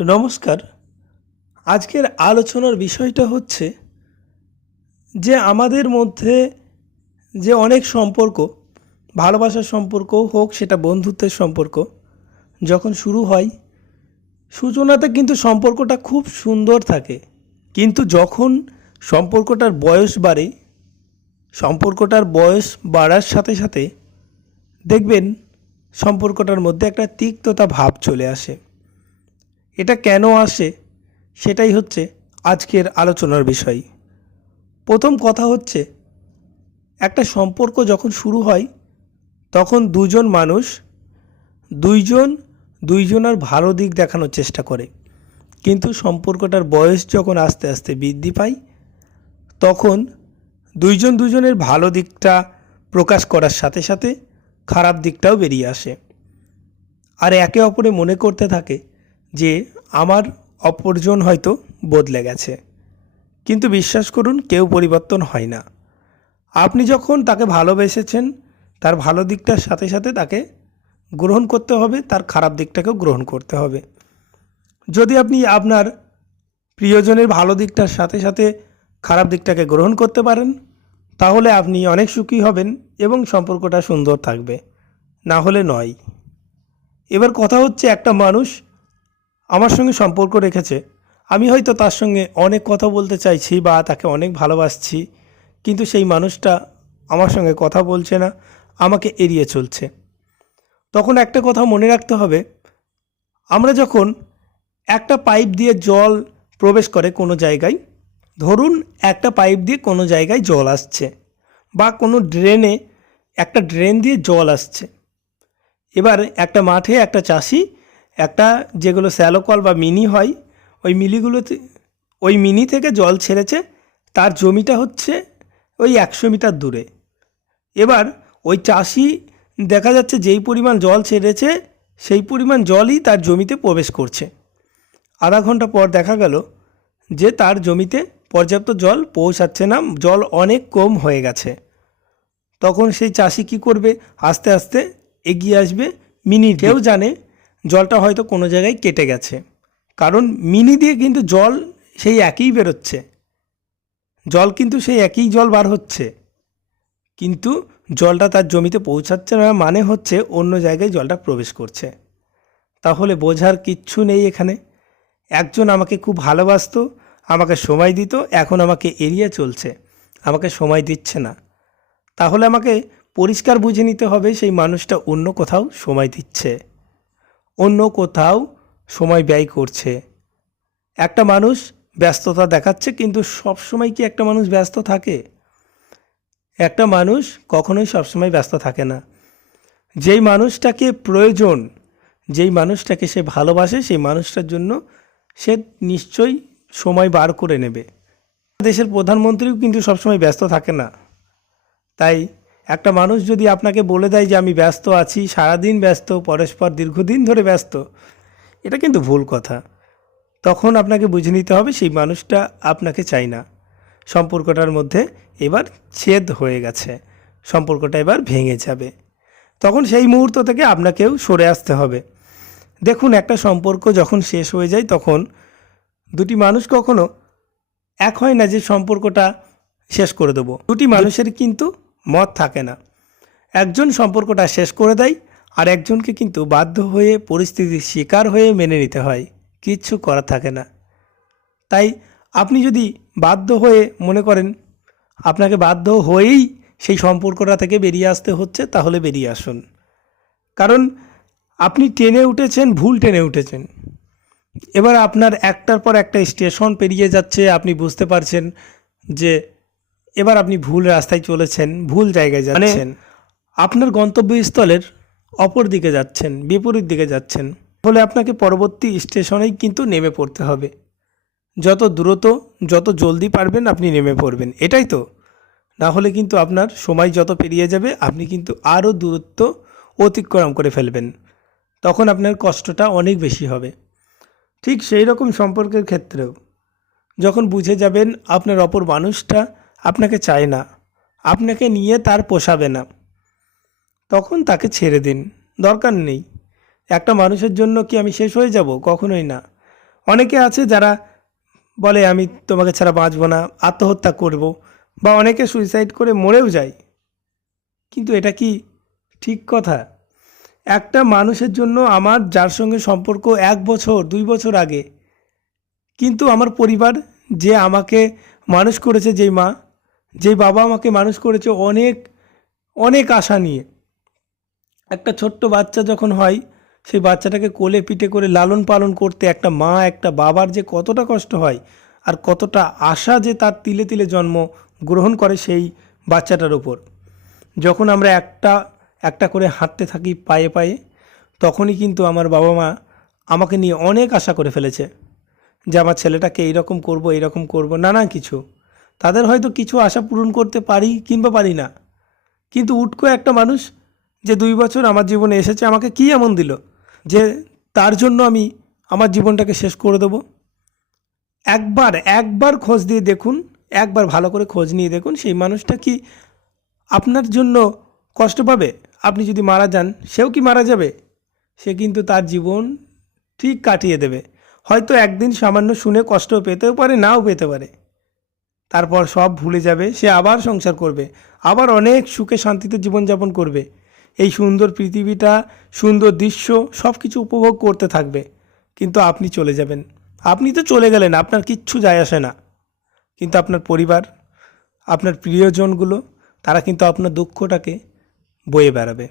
নমস্কার। আজকের আলোচনার বিষয়টা হচ্ছে যে আমাদের মধ্যে যে অনেক সম্পর্ক, ভালোবাসার সম্পর্ক হোক সেটা বন্ধুত্বের সম্পর্ক, যখন শুরু হয় সূচনাতে কিন্তু সম্পর্কটা খুব সুন্দর থাকে। কিন্তু যখন সম্পর্কটার বয়স বাড়ে, সম্পর্কটার বয়স বাড়ার সাথে সাথে দেখবেন সম্পর্কটার মধ্যে একটা তিক্ততা ভাব চলে আসে। এটা কেন আসে সেটাই হচ্ছে আজকের আলোচনার বিষয়। প্রথম কথা হচ্ছে, একটা সম্পর্ক যখন শুরু হয় তখন দুজন মানুষ দুইজন দুইজনের ভালো দিক দেখানোর চেষ্টা করে, কিন্তু সম্পর্কটার বয়স যখন আস্তে আস্তে বৃদ্ধি পায় তখন দুইজন দুজনের ভালো দিকটা প্রকাশ করার সাথে সাথে খারাপ দিকটাও বেরিয়ে আসে, আর একে অপরে মনে করতে থাকে যে আমার অপরজন হয়তো বদলে গেছে। কিন্তু বিশ্বাস করুন, কেউ পরিবর্তন হয় না। আপনি যখন তাকে ভালোবেসেছেন, তার ভালো দিকটার সাথে সাথে তাকে গ্রহণ করতে হবে, তার খারাপ দিকটাকেও গ্রহণ করতে হবে। যদি আপনি আপনার প্রিয়জনের ভালো দিকটার সাথে সাথে খারাপ দিকটাকে গ্রহণ করতে পারেন, তাহলে আপনি অনেক সুখী হবেন এবং সম্পর্কটা সুন্দর থাকবে, না হলে নয়। এবার কথা হচ্ছে, একটা মানুষ আমার সঙ্গে সম্পর্ক রেখেছে, আমি হয়তো তার সঙ্গে অনেক কথা বলতে চাইছি বা তাকে অনেক ভালোবাসছি, কিন্তু সেই মানুষটা আমার সঙ্গে কথা বলছে না, আমাকে এড়িয়ে চলছে। তখন একটা কথা মনে রাখতে হবে, আমরা যখন একটা পাইপ দিয়ে জল প্রবেশ করে কোনো জায়গায়, ধরুন একটা পাইপ দিয়ে কোনো জায়গায় জল আসছে বা কোনো ড্রেনে একটা ড্রেন দিয়ে জল আসছে। এবার একটা মাঠে একটা চাষি একটা, যেগুলো স্যালো কল বা মিনি হয়, ওই মিলিগুলোতে, ওই মিনি থেকে জল ছেড়েছে, তার জমিটা হচ্ছে ওই 100 মিটার দূরে। এবার ওই চাষি দেখা যাচ্ছে যেই পরিমাণ জল ছেড়েছে সেই পরিমাণ জলই তার জমিতে প্রবেশ করছে। আধা ঘন্টা পর দেখা গেল যে তার জমিতে পর্যাপ্ত জল পৌঁছাচ্ছে না, জল অনেক কম হয়ে গেছে। তখন সেই চাষি কী করবে? আস্তে আস্তে এগিয়ে আসবে মিনি। কেউ জানে জলটা হয়তো কোনো জায়গায় কেটে গেছে, কারণ মিনি দিয়ে কিন্তু জল সেই একই বেরোচ্ছে, জল কিন্তু সেই একই জল বার হচ্ছে, কিন্তু জলটা তার জমিতে পৌঁছাচ্ছে না, মানে হচ্ছে অন্য জায়গায় জলটা প্রবেশ করছে। তাহলে বোঝার কিচ্ছু নেই এখানে। একজন আমাকে খুব ভালোবাসতো, আমাকে সময় দিত, এখন আমাকে এড়িয়ে চলছে, আমাকে সময় দিচ্ছে না। তাহলে আমাকে পরিষ্কার বুঝে নিতে হবে সেই মানুষটা অন্য কোথাও সময় দিচ্ছে, অন্য কোথাও সময় ব্যয় করছে। একটা মানুষ ব্যস্ততা দেখাচ্ছে, কিন্তু সব সময় কি একটা মানুষ ব্যস্ত থাকে? একটা মানুষ কখনোই সবসময় ব্যস্ত থাকে না। যেই মানুষটাকে প্রয়োজন, যেই মানুষটাকে সে ভালোবাসে, সেই মানুষটার জন্য সে নিশ্চয়ই সময় বার করে নেবে। দেশের প্রধানমন্ত্রীও কিন্তু সবসময় ব্যস্ত থাকে না। তাই একটা মানুষ যদি আপনাকে বলে দেয় যে আমি ব্যস্ত আছি, সারাদিন ব্যস্ত, পরস্পর দীর্ঘদিন ধরে ব্যস্ত, এটা কিন্তু ভুল কথা। তখন আপনাকে বুঝে নিতে হবে সেই মানুষটা আপনাকে চায় না, সম্পর্কটার মধ্যে এবার ছেদ হয়ে গেছে, সম্পর্কটা এবার ভেঙে যাবে। তখন সেই মুহূর্ত থেকে আপনাকেও সরে আসতে হবে। দেখুন, একটা সম্পর্ক যখন শেষ হয়ে যায় তখন দুটি মানুষ কখনো এক হয় না যে সম্পর্কটা শেষ করে দেবো। দুটি মানুষের কিন্তু মত থাকে না, একজন সম্পর্কটা শেষ করে দেয় আর একজনকে কিন্তু বাধ্য হয়ে, পরিস্থিতির শিকার হয়ে মেনে নিতে হয়, কিচ্ছু করার থাকে না। তাই আপনি যদি বাধ্য হয়ে মনে করেন আপনাকে বাধ্য হয়েই সেই সম্পর্কটা থেকে বেরিয়ে আসতে হচ্ছে, তাহলে বেরিয়ে আসুন। কারণ আপনি টেনে উঠেছেন, ভুল টেনে উঠেছেন। এবার আপনার একটার পর একটা স্টেশন পেরিয়ে যাচ্ছে, আপনি বুঝতে পারছেন যে এবার আপনি ভুল রাস্তায় চলেছেন, ভুল জায়গায় যাচ্ছেন, আপনার গন্তব্যস্থলের অপর দিকে যাচ্ছেন, বিপরীত দিকে যাচ্ছেন। ফলে আপনাকে পরবর্তী স্টেশনেই কিন্তু নেমে পড়তে হবে। যত দ্রুত, যত জলদি পারবেন আপনি নেমে পড়বেন, এটাই তো। না হলে কিন্তু আপনার সময় যত পেরিয়ে যাবে আপনি কিন্তু আরও দূরত্ব অতিক্রম করে ফেলবেন, তখন আপনার কষ্টটা অনেক বেশি হবে। ঠিক সেই রকম সম্পর্কের ক্ষেত্রেও যখন বুঝে যাবেন আপনার অপর মানুষটা আপনাকে চায় না, আপনাকে নিয়ে তার পোষাবে না, তখন তাকে ছেড়ে দিন, দরকার নেই। একটা মানুষের জন্য কি আমি শেষ হয়ে যাব? কখনোই না। অনেকে আছে যারা বলে আমি তোমাকে ছাড়া বাঁচব না, আত্মহত্যা করব, বা অনেকে সুইসাইড করে মরেও যায়। কিন্তু এটা কি ঠিক কথা? একটা মানুষের জন্য আমার যার সঙ্গে সম্পর্ক 1 বছর 2 বছর আগে, কিন্তু আমার পরিবার, যে আমাকে মানুষ করেছে, যেই মা যেই বাবা আমাকে মানুষ করেছে অনেক অনেক আশা নিয়ে, একটা ছোট্ট বাচ্চা যখন হয়, সেই বাচ্চাটাকে কোলে পিঠে করে লালন পালন করতে একটা মা একটা বাবার যে কতটা কষ্ট হয়, আর কতটা আশা যে তার তিলে তিলে জন্ম গ্রহণ করে সেই বাচ্চাটার ওপর। যখন আমরা একটা একটা করে হাঁটতে থাকি পায়ে পায়ে, তখনই কিন্তু আমার বাবা মা আমাকে নিয়ে অনেক আশা করে ফেলেছে যে আমার ছেলেটাকে এইরকম করব, এইরকম করব, নানা কিছু। তাদের হয়তো কিছু আশা পূরণ করতে পারি কিংবা পারি না, কিন্তু উটকো একটা মানুষ যে 2 বছর আমার জীবনে এসেছে, আমাকে কি এমন দিল যে তার জন্য আমি আমার জীবনটাকে শেষ করে দেবো? একবার একবার খোঁজ দিয়ে দেখুন, একবার ভালো করে খোঁজ নিয়ে দেখুন, সেই মানুষটা কি আপনার জন্য কষ্ট পাবে? আপনি যদি মারা যান, সেও কি মারা যাবে? সে কিন্তু তার জীবন ঠিক কাটিয়ে দেবে। হয়তো একদিন সামান্য শুনে কষ্ট পেতেও পারে, নাও পেতে পারে, তারপর সব ভুলে যাবে, সে আবার সংসার করবে, আবার অনেক সুখে শান্তিতে জীবনযাপন করবে। এই সুন্দর পৃথিবীটা, সুন্দর দৃশ্য সব কিছু উপভোগ করতে থাকবে। কিন্তু আপনি চলে যাবেন। আপনি তো চলে গেলেন, আপনার কিচ্ছু যায় আসে না, কিন্তু আপনার পরিবার, আপনার প্রিয়জনগুলো, তারা কিন্তু আপনার দুঃখটাকে বয়ে বেড়াবে।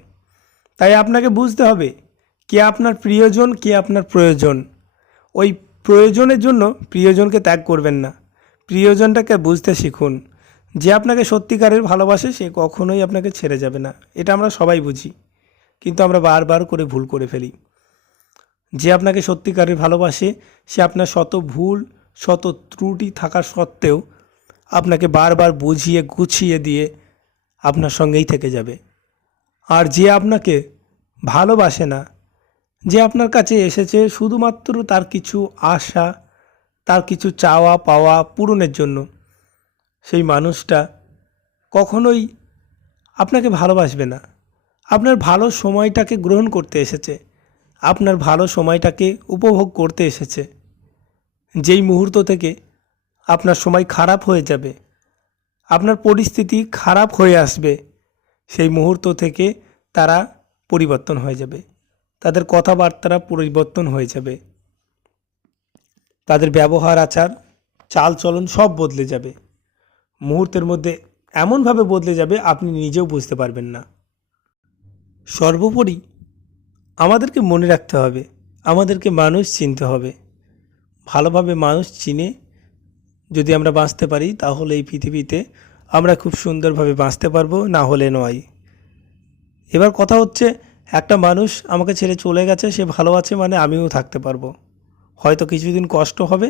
তাই আপনাকে বুঝতে হবে কে আপনার প্রিয়জন, কে আপনার প্রয়োজন। ওই প্রয়োজনের জন্য প্রিয়জনকে ত্যাগ করবেন না। প্রিয়জনটাকে বুঝতে শিখুন। যে আপনাকে সত্যিকারের ভালোবাসে সে কখনোই আপনাকে ছেড়ে যাবে না, এটা আমরা সবাই বুঝি, কিন্তু আমরা বারবার করে ভুল করে ফেলি। যে আপনাকে সত্যিকারের ভালোবাসে সে আপনার শত ভুল, শত ত্রুটি থাকা সত্ত্বেও আপনাকে বারবার বুঝিয়ে গুছিয়ে দিয়ে আপনার সঙ্গেই থেকে যাবে। আর যে আপনাকে ভালোবাসে না, যে আপনার কাছে এসেছে শুধুমাত্র তার কিছু আশা, তার কিছু চাওয়া পাওয়া পূরণের জন্য, সেই মানুষটা কখনোই আপনাকে ভালোবাসবে না। আপনার ভালো সময়টাকে গ্রহণ করতে এসেছে, আপনার ভালো সময়টাকে উপভোগ করতে এসেছে। যেই মুহূর্ত থেকে আপনার সময় খারাপ হয়ে যাবে, আপনার পরিস্থিতি খারাপ হয়ে আসবে, সেই মুহূর্ত থেকে তারা পরিবর্তন হয়ে যাবে, তাদের কথাবার্তা পরিবর্তন হয়ে যাবে, তাদের ব্যবহার আচার চাল চলন সব বদলে যাবে। মুহূর্তের মধ্যে এমনভাবে বদলে যাবে আপনি নিজেও বুঝতে পারবেন না। সর্বোপরি আমাদেরকে মনে রাখতে হবে, আমাদেরকে মানুষ চিনতে হবে। ভালোভাবে মানুষ চিনে যদি আমরা বাঁচতে পারি, তাহলে এই পৃথিবীতে আমরা খুব সুন্দরভাবে বাঁচতে পারবো, না হলে নয়। এবার কথা হচ্ছে, একটা মানুষ আমাকে ছেড়ে চলে গেছে, সে ভালো আছে মানে আমিও থাকতে পারবো। হয়তো কিছুদিন কষ্ট হবে,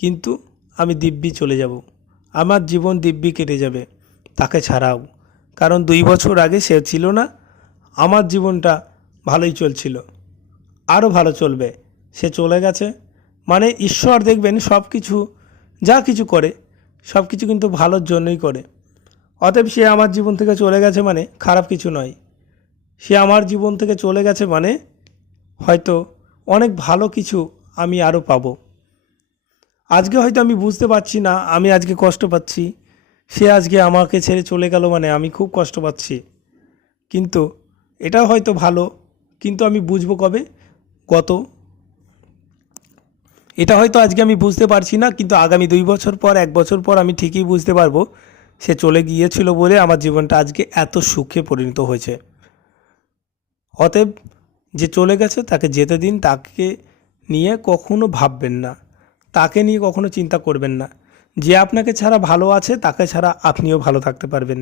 কিন্তু আমি দিব্যি চলে যাব, আমার জীবন দিব্যি কেটে যাবে তাকে ছাড়াও। কারণ 2 বছর আগে সে ছিল না, আমার জীবনটা ভালোই চলছিল, আরও ভালো চলবে। সে চলে গেছে মানে ঈশ্বর দেখবেন সব কিছু, যা কিছু করে সব কিছু কিন্তু ভালোর জন্যই করে। অতএব সে আমার জীবন থেকে চলে গেছে মানে খারাপ কিছু নয়, সে আমার জীবন থেকে চলে গেছে মানে হয়তো অনেক ভালো কিছু আমি আরও পাবো। আজকে হয়তো আমি বুঝতে পারছি না, আমি আজকে কষ্ট পাচ্ছি, সে আজকে আমাকে ছেড়ে চলে গেল মানে আমি খুব কষ্ট পাচ্ছি, কিন্তু এটা হয়তো ভালো, কিন্তু আমি বুঝবো কবে? গত এটা হয়তো আজকে আমি বুঝতে পারছি না, কিন্তু আগামী 2 বছর পর, 1 বছর পর আমি ঠিকই বুঝতে পারবো সে চলে গিয়েছিল বলে আমার জীবনটা আজকে এত সুখে পরিণত হয়েছে। অতএব যে চলে গেছে তাকে যেতে দিন, তাকে নিয়ে কখনো ভাববেন না, তাকে নিয়ে কখনো চিন্তা করবেন না। যে আপনাকে ছাড়া ভালো আছে তাকে ছাড়া আপনিও ভালো থাকতে পারবেন।